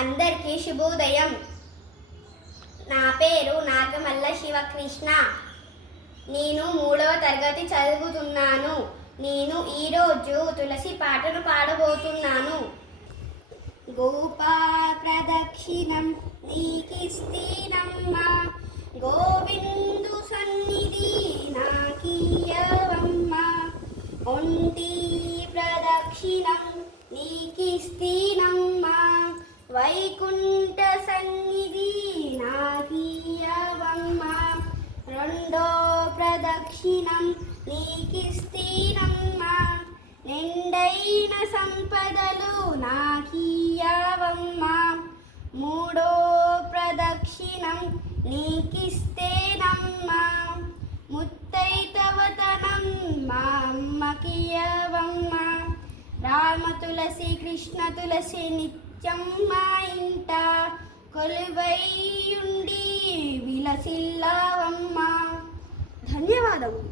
అందరికీ శుభోదయం. నా పేరు నాగమల్ల శివకృష్ణ. నేను 3వ తరగతి చదువుతున్నాను. నేను ఈరోజు తులసి పాటను పాడబోతున్నాను. గోపా ప్రదక్షిణం నీకిస్తీనమ్మా, గోవిందు సన్నిధి నాకీయవమ్మా. ఒంటి ప్రదక్షిణం నీకిస్తీనమ్మా, వైకుంఠ సన్నిధి నాకీయవమ్మా. రెండో ప్రదక్షిణం నీకిస్తీనమ్మా, నిండైన సంపదలు నాకీయవమ్మా. మూడో ప్రదక్షిణం నీకిస్తేనమ్మా, ముత్తైతవతనం మా అమ్మకియవమ్మా. రామ తులసి కృష్ణ తులసి నిత్యం మా ఇంట కొలువైయుండి విలసిల్లవమ్మా. ధన్యవాదములు.